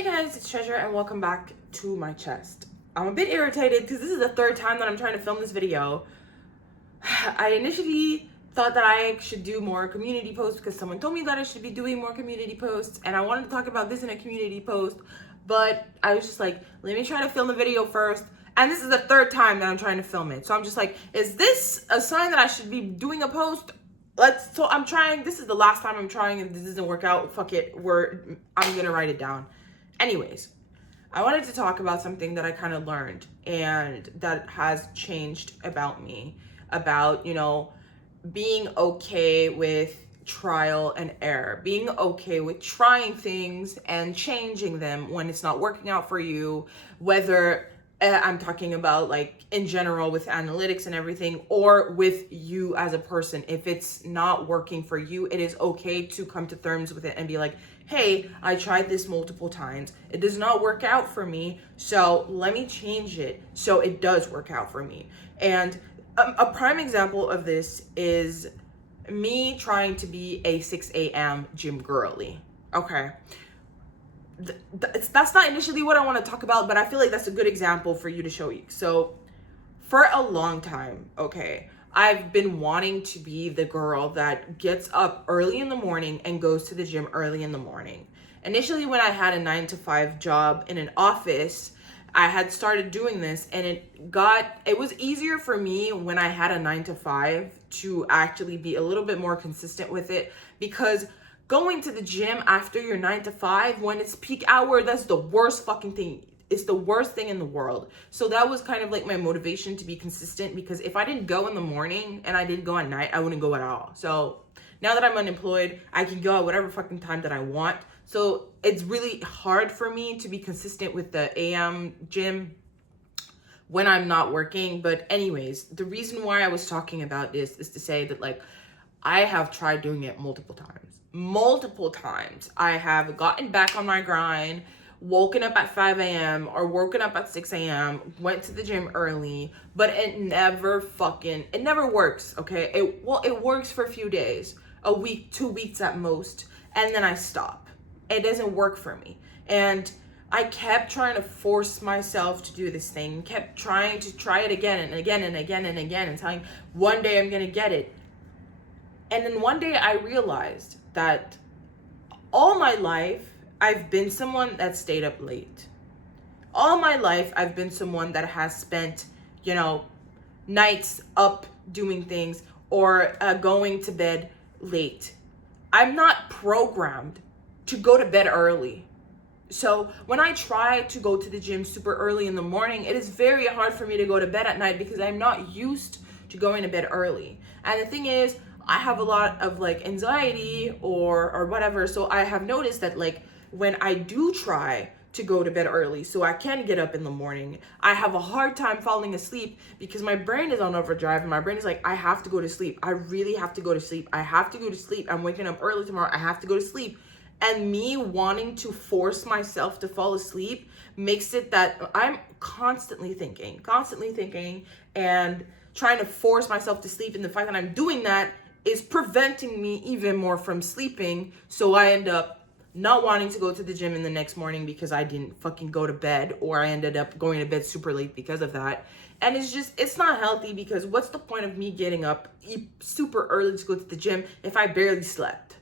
Hey guys, it's Treasure and welcome back to my chest. I'm a bit irritated because this is the third time that I'm trying to film this video. I initially thought that I should do more community posts because someone told me that I should be doing more community posts, and I wanted to talk about this in a community post, but I was just like, let me try to film the video first. And this is the third time that I'm trying to film it. So I'm just like, is this a sign that I should be doing a post? I'm trying. This is the last time I'm trying. If this doesn't work out, fuck it. I'm gonna write it down. Anyways, I wanted to talk about something that I kind of learned and that has changed about me, about, being okay with trial and error, being okay with trying things and changing them when it's not working out for you, whether I'm talking about like in general with analytics and everything, or with you as a person. If it's not working for you, it is okay to come to terms with it and be like, hey, I tried this multiple times. It does not work out for me. So let me change it so it does work out for me. And a prime example of this is me trying to be a 6 a.m. gym girly. Okay. That's not initially what I want to talk about, but I feel like that's a good example for you to show you. So for a long time, okay, I've been wanting to be the girl that gets up early in the morning and goes to the gym early in the morning. Initially, when I had a 9-to-5 job in an office, I had started doing this, and it was easier for me when I had a 9-to-5 to actually be a little bit more consistent with it, because going to the gym after your 9-to-5 when it's peak hour, that's the worst fucking thing. It's the worst thing in the world. So that was kind of like my motivation to be consistent, because if I didn't go in the morning and I didn't go at night, I wouldn't go at all. So now that I'm unemployed, I can go at whatever fucking time that I want. So it's really hard for me to be consistent with the AM gym when I'm not working. But anyways, the reason why I was talking about this is to say that, like, I have tried doing it multiple times. Multiple times. I have gotten back on my grind, woken up at 5 a.m. or woken up at 6 a.m., went to the gym early, but it never works, okay? It works for a few days, a week, 2 weeks at most, and then I stop. It doesn't work for me. And I kept trying to force myself to do this thing, kept trying to try it again and again and again and again, and telling one day I'm gonna get it. And then one day I realized that all my life, I've been someone that stayed up late. All my life, I've been someone that has spent, nights up doing things or going to bed late. I'm not programmed to go to bed early. So when I try to go to the gym super early in the morning, it is very hard for me to go to bed at night because I'm not used to going to bed early. And the thing is, I have a lot of like anxiety or whatever. So I have noticed that, like, when I do try to go to bed early so I can get up in the morning, I have a hard time falling asleep because my brain is on overdrive, and my brain is like, I have to go to sleep. I really have to go to sleep. I have to go to sleep. I'm waking up early tomorrow. I have to go to sleep. And me wanting to force myself to fall asleep makes it that I'm constantly thinking and trying to force myself to sleep. And the fact that I'm doing that is preventing me even more from sleeping. So I end up not wanting to go to the gym in the next morning because I didn't fucking go to bed, or I ended up going to bed super late because of that. And it's not healthy, because what's the point of me getting up super early to go to the gym if I barely slept?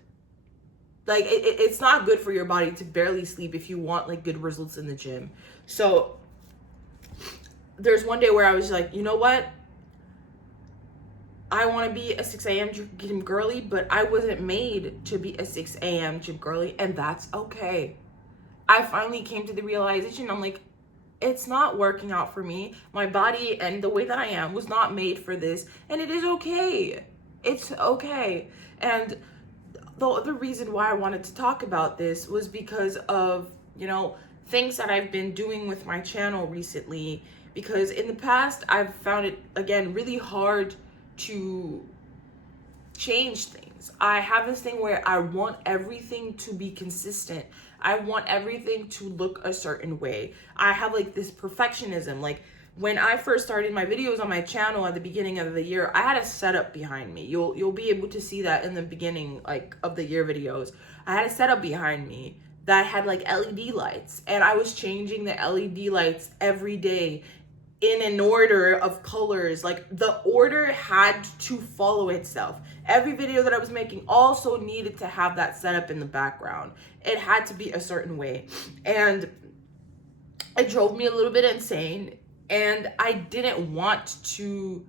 Like, it's not good for your body to barely sleep if you want like good results in the gym. So there's one day where I was like, you know what? I want to be a 6 a.m. gym girly, but I wasn't made to be a 6 a.m. gym girly, and that's okay. I finally came to the realization, I'm like, it's not working out for me. My body and the way that I am was not made for this, and it is okay. It's okay. And the other reason why I wanted to talk about this was because of, things that I've been doing with my channel recently, because in the past, I've found it, again, really hard to change things. I have this thing where I want everything to be consistent. I want everything to look a certain way. I have like this perfectionism. Like, when I first started my videos on my channel at the beginning of the year, I had a setup behind me. You'll be able to see that in the beginning, like, of the year videos. I had a setup behind me that had like LED lights, and I was changing the LED lights every day in an order of colors. Like the order had to follow itself. Every video that I was making also needed to have that setup in the background. It had to be a certain way. And it drove me a little bit insane. And I didn't want to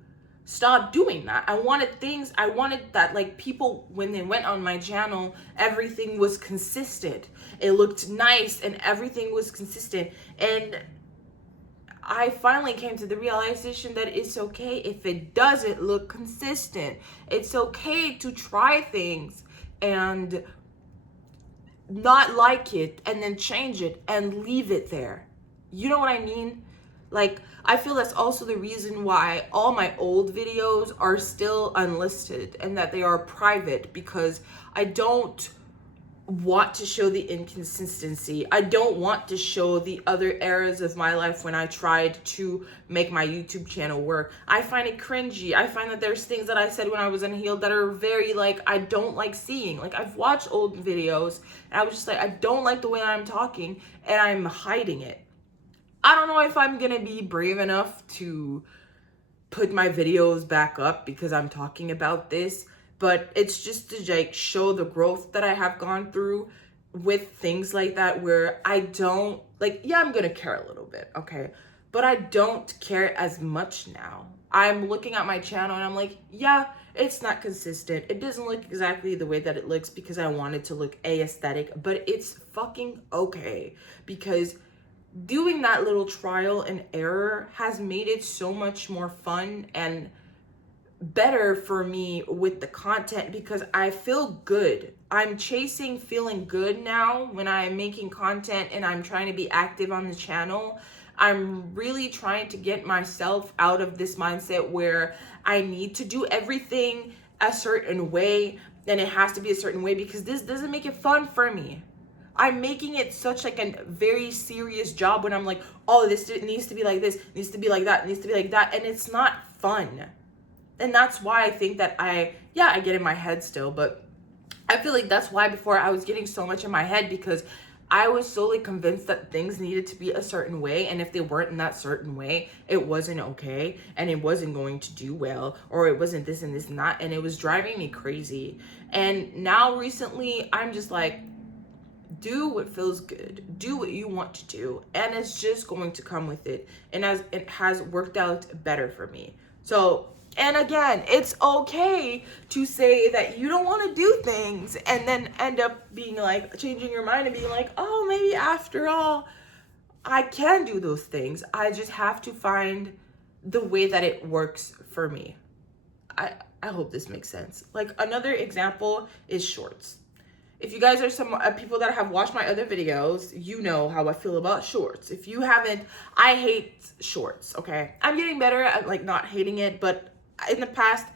stop doing that. I wanted that like people, when they went on my channel, everything was consistent. It looked nice and everything was consistent. And I finally came to the realization that it's okay if it doesn't look consistent. It's okay to try things and not like it and then change it and leave it there. You know what I mean? Like, I feel that's also the reason why all my old videos are still unlisted and that they are private, because I don't want to show the inconsistency. I don't want to show the other eras of my life when I tried to make my YouTube channel work. I find it cringy. I find that there's things that I said when I was unhealed that are very like, I don't like seeing. Like, I've watched old videos and I was just like, I don't like the way I'm talking and I'm hiding it. I don't know if I'm gonna be brave enough to put my videos back up because I'm talking about this, but it's just to like show the growth that I have gone through with things like that, where I don't like, yeah, I'm gonna care a little bit, okay, but I don't care as much now. I'm looking at my channel and I'm like, yeah, it's not consistent. It doesn't look exactly the way that it looks because I want it to look aesthetic, but it's fucking okay, because doing that little trial and error has made it so much more fun and better for me with the content, because I feel good. I'm chasing feeling good now when I'm making content and I'm trying to be active on the channel. I'm really trying to get myself out of this mindset where I need to do everything a certain way and it has to be a certain way, because this doesn't make it fun for me. I'm making it such like a very serious job when I'm like, oh, this needs to be like this, needs to be like that, needs to be like that, and it's not fun. And that's why I think that I get in my head still, but I feel like that's why before I was getting so much in my head, because I was solely convinced that things needed to be a certain way, and if they weren't in that certain way, it wasn't okay, and it wasn't going to do well, or it wasn't this and this and that, and it was driving me crazy. And now recently, I'm just like, do what feels good, do what you want to do, and it's just going to come with it. And as it has worked out better for me. So, and again, it's okay to say that you don't want to do things and then end up being like, changing your mind and being like, oh, maybe after all, I can do those things. I just have to find the way that it works for me. I hope this makes sense. Like, another example is shorts. If you guys are some people that have watched my other videos, you know how I feel about shorts. If you haven't, I hate shorts, okay? I'm getting better at like not hating it, but in the past,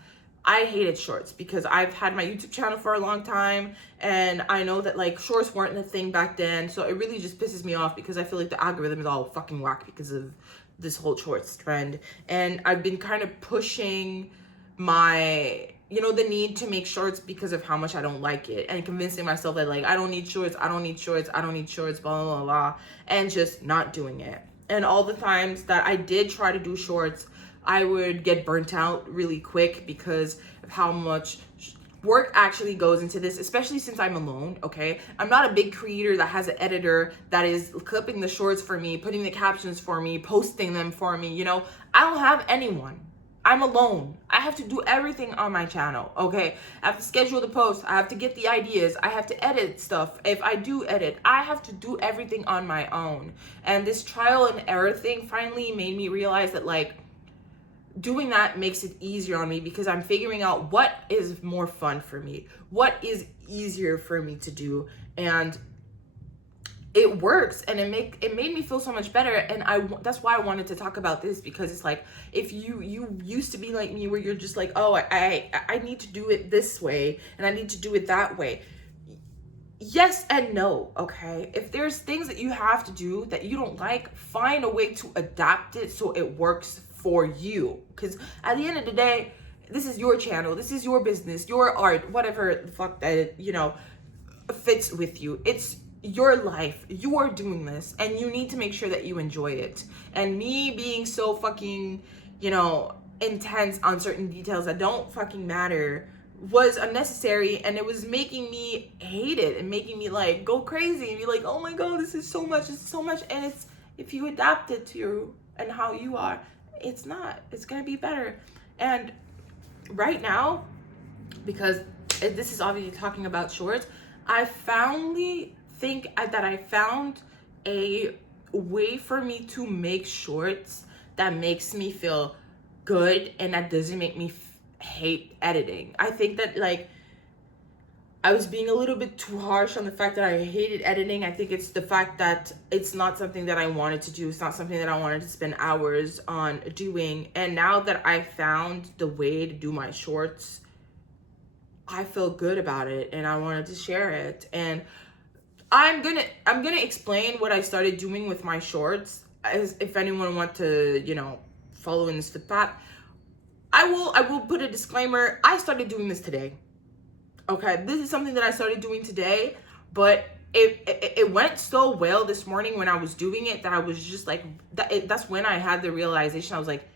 I hated shorts because I've had my YouTube channel for a long time, and I know that like shorts weren't a thing back then, so it really just pisses me off because I feel like the algorithm is all fucking whack because of this whole shorts trend. And I've been kind of pushing my, you know, the need to make shorts because of how much I don't like it, and convincing myself that like, I don't need shorts, I don't need shorts, I don't need shorts, blah, blah, blah, blah, and just not doing it. And all the times that I did try to do shorts, I would get burnt out really quick because of how much work actually goes into this, especially since I'm alone, okay? I'm not a big creator that has an editor that is clipping the shorts for me, putting the captions for me, posting them for me, you know? I don't have anyone. I'm alone. I have to do everything on my channel, okay? I have to schedule the posts. I have to get the ideas. I have to edit stuff. If I do edit, I have to do everything on my own. And this trial and error thing finally made me realize that like, doing that makes it easier on me because I'm figuring out what is more fun for me, what is easier for me to do, and it works, and it made me feel so much better. And that's why I wanted to talk about this, because it's like, if you used to be like me where you're just like, oh, I need to do it this way and I need to do it that way. Yes and no, okay? If there's things that you have to do that you don't like, find a way to adapt it so it works for you. Because at the end of the day, this is your channel, this is your business, your art, whatever the fuck that, you know, fits with you. It's your life. You are doing this and you need to make sure that you enjoy it. And me being so fucking, intense on certain details that don't fucking matter was unnecessary, and it was making me hate it and making me like go crazy and be like, oh my god, this is so much, and it's, if you adapt it to you and how you are, it's gonna be better. And right now, because this is obviously talking about shorts, I finally think that I found a way for me to make shorts that makes me feel good and that doesn't make me hate editing. I think that like I was being a little bit too harsh on the fact that I hated editing. I think it's the fact that it's not something that I wanted to do. It's not something that I wanted to spend hours on doing. And now that I found the way to do my shorts, I feel good about it and I wanted to share it. And I'm gonna explain what I started doing with my shorts, as if anyone want to, follow in this footpath. I will put a disclaimer. I started doing this today. Okay, this is something that I started doing today, but it went so well this morning when I was doing it that I was just like, that's when I had the realization. I was like,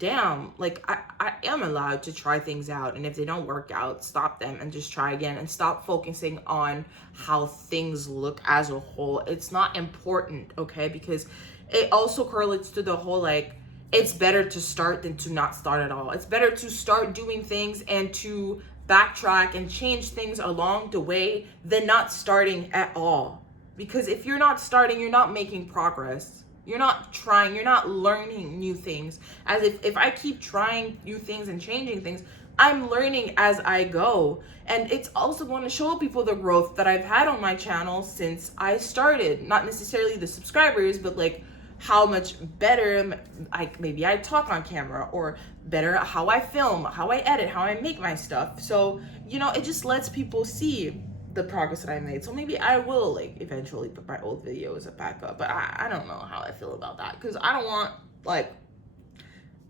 damn, like I am allowed to try things out, and if they don't work out, stop them and just try again, and stop focusing on how things look as a whole. It's not important, okay? Because it also correlates to the whole like, it's better to start than to not start at all. It's better to start doing things and to backtrack and change things along the way than not starting at all. Because if you're not starting, you're not making progress. You're not trying, you're not learning new things. As if I keep trying new things and changing things, I'm learning as I go. And it's also going to show people the growth that I've had on my channel since I started. Not necessarily the subscribers, but like how much better, like maybe I talk on camera, or better how I film, how I edit, how I make my stuff. So, it just lets people see the progress that I made. So maybe I will like eventually put my old videos back up, but I don't know how I feel about that, because I don't want like,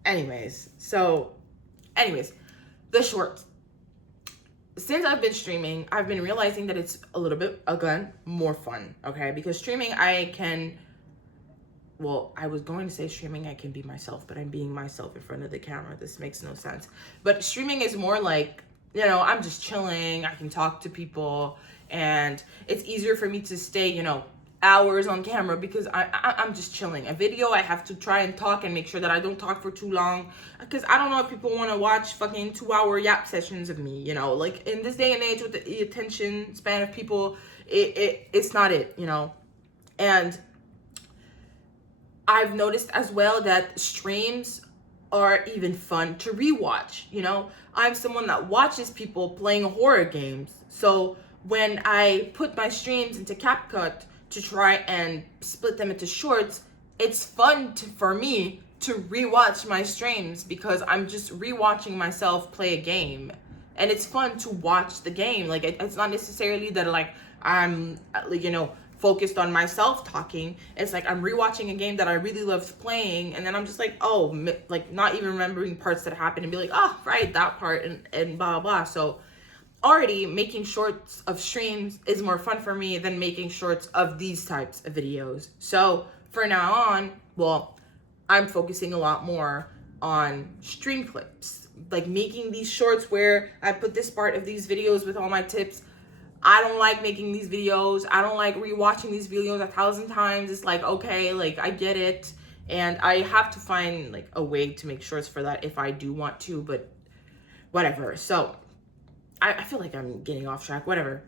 anyways, the shorts. Since I've been streaming, I've been realizing that it's a little bit, again, more fun, okay? Because streaming, I was going to say streaming, I can be myself, but I'm being myself in front of the camera. This makes no sense. But streaming is more like, I'm just chilling. I can talk to people, and it's easier for me to stay, hours on camera because I'm just chilling. A video, I have to try and talk and make sure that I don't talk for too long, because I don't know if people want to watch fucking 2-hour yap sessions of me, like in this day and age with the attention span of people, it's not it, And I've noticed as well that streams are even fun to rewatch. I'm someone that watches people playing horror games. So when I put my streams into CapCut to try and split them into shorts, it's fun for me to rewatch my streams, because I'm just rewatching myself play a game. And it's fun to watch the game. Like, it's not necessarily that like I'm, focused on myself talking. It's like I'm rewatching a game that I really loved playing, and then I'm just like, like not even remembering parts that happened, and be like, oh, right, that part, and blah, blah. So already making shorts of streams is more fun for me than making shorts of these types of videos. So for now on, I'm focusing a lot more on stream clips, like making these shorts where I put this part of these videos with all my tips. I don't like making these videos. I don't like rewatching these videos 1,000 times. It's like, okay, like I get it. And I have to find like a way to make shorts for that if I do want to, but whatever. So I feel like I'm getting off track, whatever.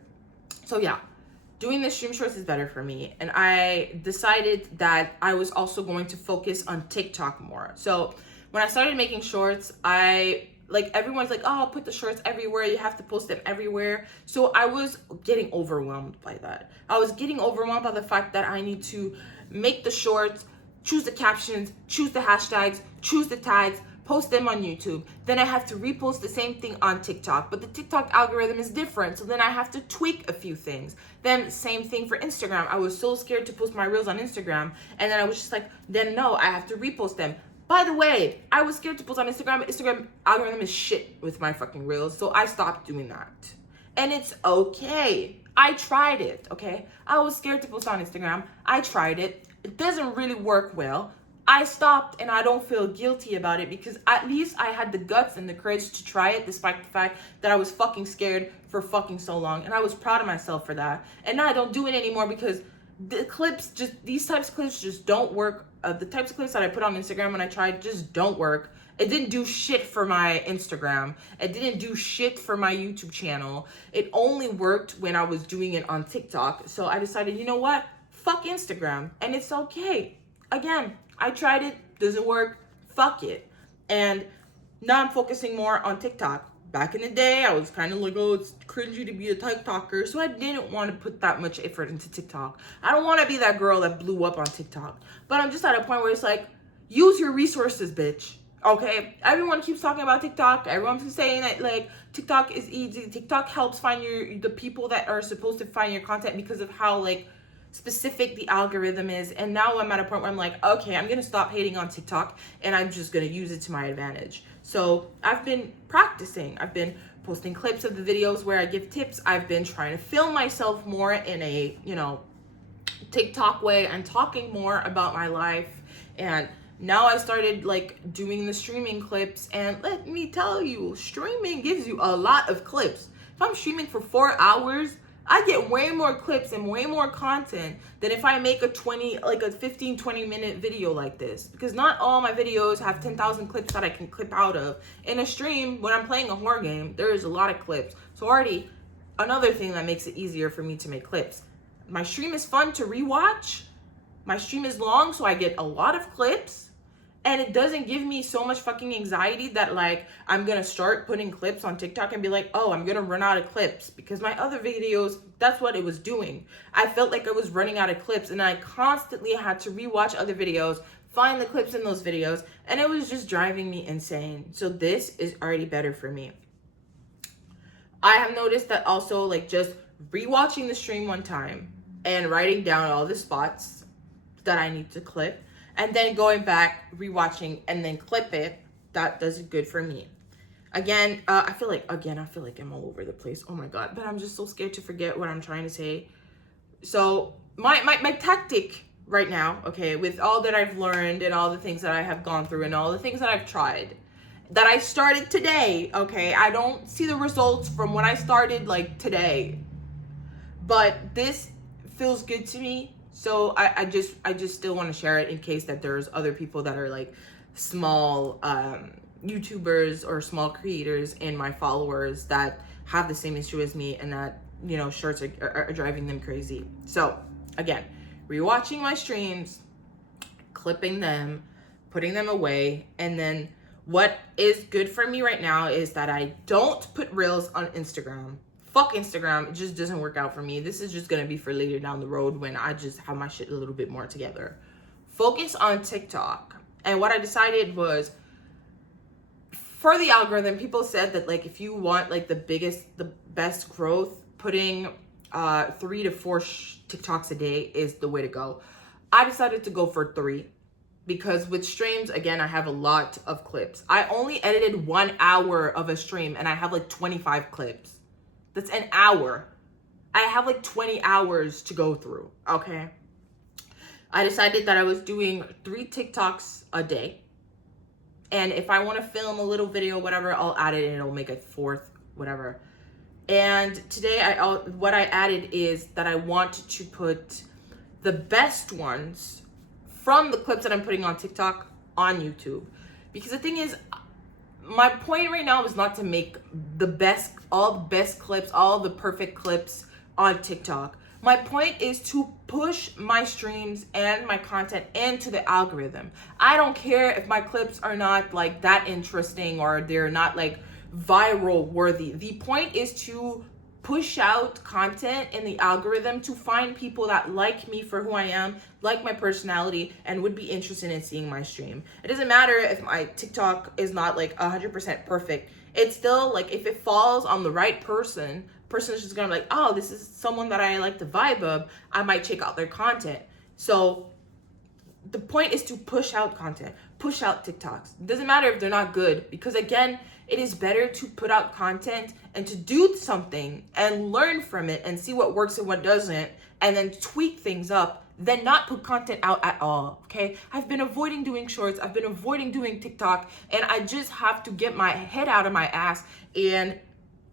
So yeah, doing the stream shorts is better for me. And I decided that I was also going to focus on TikTok more. So when I started making shorts, everyone's like, oh, put the shorts everywhere. You have to post them everywhere. So I was getting overwhelmed by that. I was getting overwhelmed by the fact that I need to make the shorts, choose the captions, choose the hashtags, choose the tags, post them on YouTube. Then I have to repost the same thing on TikTok. But the TikTok algorithm is different. So then I have to tweak a few things. Then same thing for Instagram. I was so scared to post my reels on Instagram. And then I was just like, then no, I have to repost them. By the way, I was scared to post on Instagram, but Instagram algorithm is shit with my fucking reels, so I stopped doing that. And it's okay. I tried it, okay? I was scared to post on Instagram. I tried it. It doesn't really work well. I stopped, and I don't feel guilty about it because at least I had the guts and the courage to try it despite the fact that I was fucking scared for fucking so long. And I was proud of myself for that. And now I don't do it anymore because these types of clips just don't work. The types of clips that I put on Instagram when I tried just don't work. It didn't do shit for my Instagram. It didn't do shit for my YouTube channel. It only worked when I was doing it on TikTok. So I decided, you know what? Fuck Instagram. And it's okay. Again, I tried it, doesn't work, fuck it. And now I'm focusing more on TikTok. Back in the day, I was kind of like, oh, it's cringy to be a TikToker. So I didn't want to put that much effort into TikTok. I don't want to be that girl that blew up on TikTok. But I'm just at a point where it's like, use your resources, bitch. Okay? Everyone keeps talking about TikTok. Everyone's saying that, like, TikTok is easy. TikTok helps find the people that are supposed to find your content because of how, like, specific the algorithm is. And now I'm at a point where I'm like, okay, I'm gonna stop hating on TikTok and I'm just gonna use it to my advantage. So I've been practicing. I've been posting clips of the videos where I give tips. I've been trying to film myself more in a, TikTok way and talking more about my life. And now I started like doing the streaming clips, and let me tell you, streaming gives you a lot of clips. If I'm streaming for 4 hours, I get way more clips and way more content than if I make a 15, 20-minute video like this. Because not all my videos have 10,000 clips that I can clip out of. In a stream, when I'm playing a horror game, there is a lot of clips. So already, another thing that makes it easier for me to make clips. My stream is fun to rewatch. My stream is long, so I get a lot of clips. And it doesn't give me so much fucking anxiety that, like, I'm gonna start putting clips on TikTok and be like, oh, I'm gonna run out of clips. Because my other videos, that's what it was doing. I felt like I was running out of clips, and I constantly had to rewatch other videos, find the clips in those videos, and it was just driving me insane. So this is already better for me. I have noticed that also, like, just rewatching the stream one time and writing down all the spots that I need to clip, and then going back, rewatching, and then clip it, that does it good for me. Again, I feel like I'm all over the place. Oh my God, but I'm just so scared to forget what I'm trying to say. So my tactic right now, okay, with all that I've learned and all the things that I have gone through and all the things that I've tried, that I started today, okay, I don't see the results from when I started like today, but this feels good to me. So I just still want to share it in case that there's other people that are like small YouTubers or small creators and my followers that have the same issue as me, and that, shorts are driving them crazy. So again, rewatching my streams, clipping them, putting them away, and then what is good for me right now is that I don't put reels on Instagram. Fuck Instagram. It just doesn't work out for me. This is just gonna be for later down the road when I just have my shit a little bit more together. Focus on TikTok. And what I decided was, for the algorithm, people said that, like, if you want like the best growth, putting 3 to 4 TikToks a day is the way to go. I decided to go for 3 because with streams, again, I have a lot of clips. I only edited 1 hour of a stream and I have like 25 clips. That's an hour. I have like 20 hours to go through, okay? I decided that I was doing 3 TikToks a day. And if I want to film a little video, whatever, I'll add it and it'll make a 4th, whatever. And today, what I added is that I want to put the best ones from the clips that I'm putting on TikTok on YouTube. Because the thing is, my point right now is not to make all the best clips, all the perfect clips on TikTok. My point is to push my streams and my content into the algorithm. I don't care if my clips are not like that interesting or they're not like viral worthy. The point is to push out content in the algorithm to find people that like me for who I am, like my personality, and would be interested in seeing my stream. It doesn't matter if my TikTok is not like 100% perfect. It's still like, if it falls on the right person is just gonna be like, oh, this is someone that I like the vibe of, I might check out their content. So the point is to push out content, push out TikToks. It doesn't matter if they're not good, because again, it is better to put out content and to do something and learn from it and see what works and what doesn't, and then tweak things up, than not put content out at all, okay? I've been avoiding doing shorts. I've been avoiding doing TikTok, and I just have to get my head out of my ass and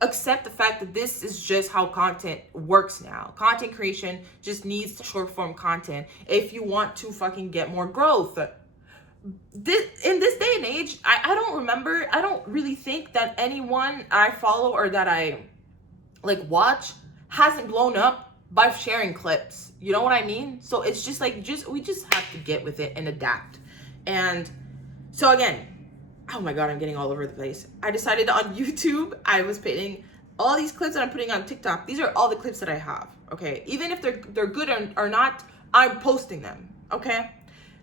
accept the fact that this is just how content works now. Content creation just needs short form content if you want to fucking get more growth. In this day and age, I don't really think that anyone I follow or that I like watch hasn't blown up by sharing clips. You know what I mean? So it's just like, we just have to get with it and adapt. And so again, oh my God, I'm getting all over the place. I decided on YouTube, I was putting all these clips that I'm putting on TikTok. These are all the clips that I have, okay? Even if they're good or not, I'm posting them, okay?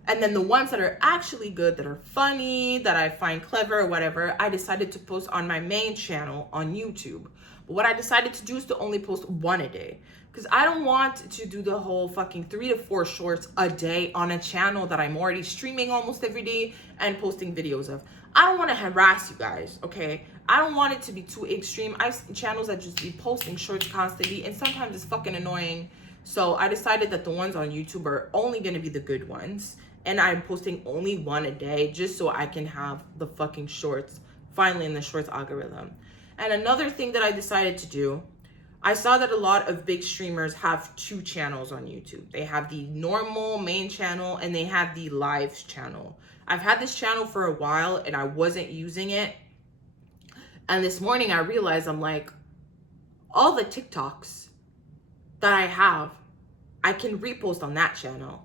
And then the ones that are actually good, that are funny, that I find clever or whatever, I decided to post on my main channel on YouTube. But what I decided to do is to only post one a day, because I don't want to do the whole fucking 3 to 4 shorts a day on a channel that I'm already streaming almost every day and posting videos of. I don't want to harass you guys, okay? I don't want it to be too extreme. I've seen channels that just be posting shorts constantly, and sometimes it's fucking annoying. So I decided that the ones on YouTube are only going to be the good ones, and I'm posting only one a day just so I can have the fucking shorts finally in the shorts algorithm. And another thing that I decided to do, I saw that a lot of big streamers have 2 channels on YouTube. They have the normal main channel and they have the lives channel. I've had this channel for a while and I wasn't using it. And this morning I realized, I'm like, all the TikToks that I have, I can repost on that channel.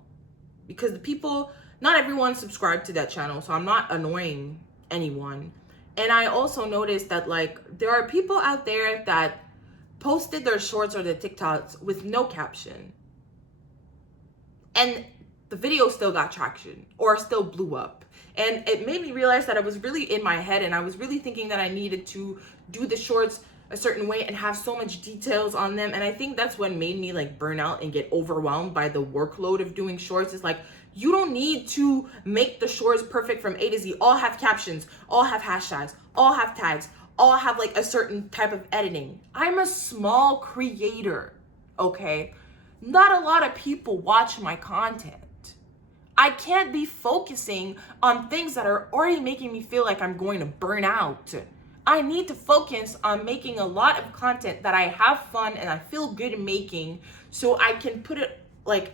Because the people, not everyone subscribed to that channel, so I'm not annoying anyone. And I also noticed that, like, there are people out there that posted their shorts or their TikToks with no caption, and the video still got traction or still blew up. And it made me realize that I was really in my head, and I was really thinking that I needed to do the shorts a certain way and have so much details on them. And I think that's what made me like burn out and get overwhelmed by the workload of doing shorts. It's like, you don't need to make the shorts perfect from A to Z. All have captions, all have hashtags, all have tags, all have like a certain type of editing. I'm a small creator, okay? Not a lot of people watch my content. I can't be focusing on things that are already making me feel like I'm going to burn out. I need to focus on making a lot of content that I have fun and I feel good making, so I can put it like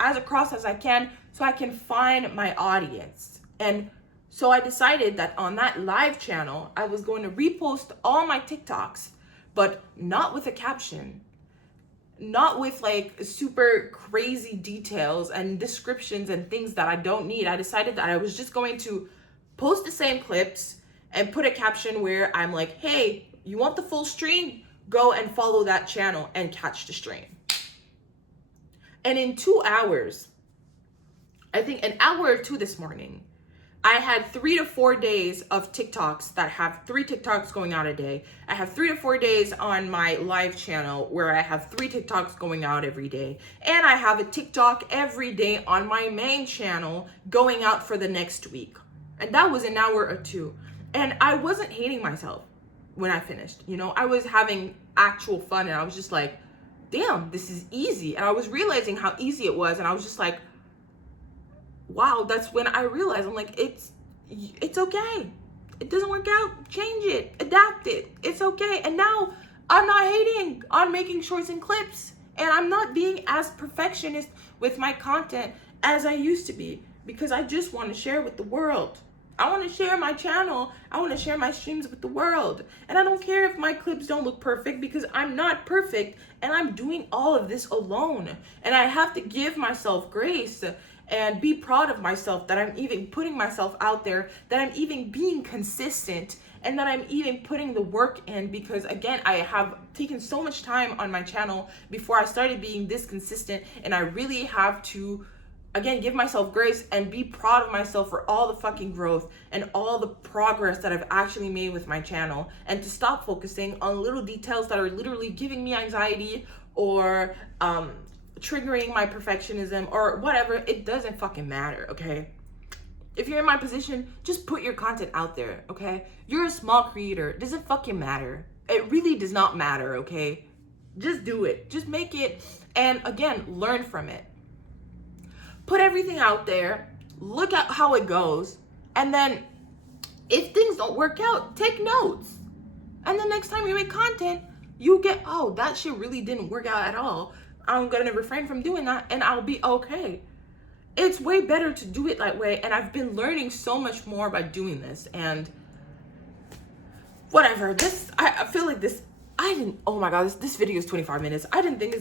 as across as I can, so I can find my audience. And so I decided that on that live channel, I was going to repost all my TikToks, but not with a caption, not with like super crazy details and descriptions and things that I don't need. I decided that I was just going to post the same clips and put a caption where I'm like, hey, you want the full stream? Go and follow that channel and catch the stream. And in 2 hours, I think an hour or 2 this morning, I had 3 to 4 days of TikToks that have 3 TikToks going out a day. I have 3 to 4 days on my live channel where I have 3 TikToks going out every day. And I have a TikTok every day on my main channel going out for the next week. And that was an hour or 2. And I wasn't hating myself when I finished, you know, I was having actual fun, and I was just like, damn, this is easy. And I was realizing how easy it was. And I was just like, wow, that's when I realized, I'm like, it's okay. It doesn't work out. Change it, adapt it. It's okay. And now I'm not hating on making shorts and clips, and I'm not being as perfectionist with my content as I used to be, because I just want to share with the world. I want to share my channel. I want to share my streams with the world. And I don't care if my clips don't look perfect, because I'm not perfect and I'm doing all of this alone. And I have to give myself grace and be proud of myself that I'm even putting myself out there, that I'm even being consistent, and that I'm even putting the work in, because again, I have taken so much time on my channel before I started being this consistent, and I really have to again, give myself grace and be proud of myself for all the fucking growth and all the progress that I've actually made with my channel, and to stop focusing on little details that are literally giving me anxiety or triggering my perfectionism or whatever. It doesn't fucking matter, okay? If you're in my position, just put your content out there, okay? You're a small creator. It doesn't fucking matter. It really does not matter, okay? Just do it. Just make it. And again, learn from it. Put everything out there. Look at how it goes. And then if things don't work out, take notes. And the next time you make content, you get, oh, that shit really didn't work out at all. I'm gonna refrain from doing that and I'll be okay. It's way better to do it that way. And I've been learning so much more by doing this. And whatever, I feel like this, oh my God, this video is 25 minutes. I didn't think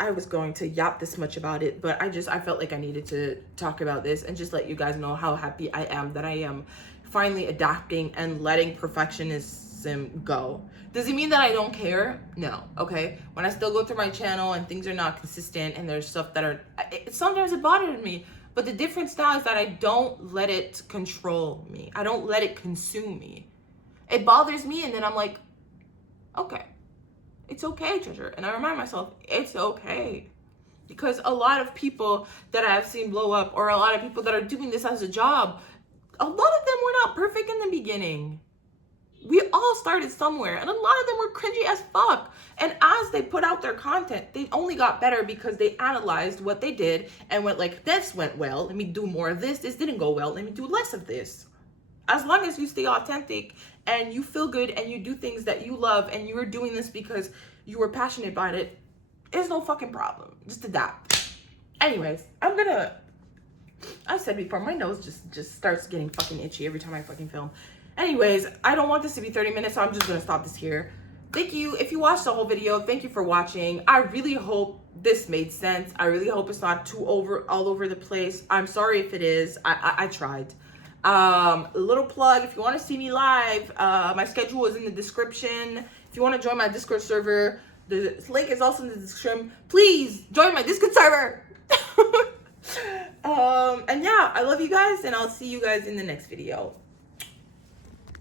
I was going to yap this much about it, but I felt like I needed to talk about this and just let you guys know how happy I am that I am finally adapting and letting perfectionism go. Does it mean that I don't care? No, okay? When I still go through my channel and things are not consistent and there's stuff that sometimes it bothers me, but the difference now is that I don't let it control me. I don't let it consume me. It bothers me and then I'm like, okay, it's okay, treasure. And I remind myself, it's okay. Because a lot of people that I have seen blow up, or a lot of people that are doing this as a job, a lot of them were not perfect in the beginning. We all started somewhere, and a lot of them were cringy as fuck. And as they put out their content, they only got better because they analyzed what they did and went like, this went well, let me do more of this. This didn't go well, let me do less of this. As long as you stay authentic and you feel good and you do things that you love and you were doing this because you were passionate about it, it's no fucking problem. Just adapt. Anyways, I said before, my nose just starts getting fucking itchy every time I fucking film. Anyways, I don't want this to be 30 minutes, so I'm just gonna stop this here. Thank you. If you watched the whole video, thank you for watching. I really hope this made sense. I really hope it's not too all over the place. I'm sorry if it is. I tried. A little plug, if you want to see me live, my schedule is in the description. If you want to join my Discord server, the link is also in the description. Please join my Discord server. And yeah, I love you guys, and I'll see you guys in the next video.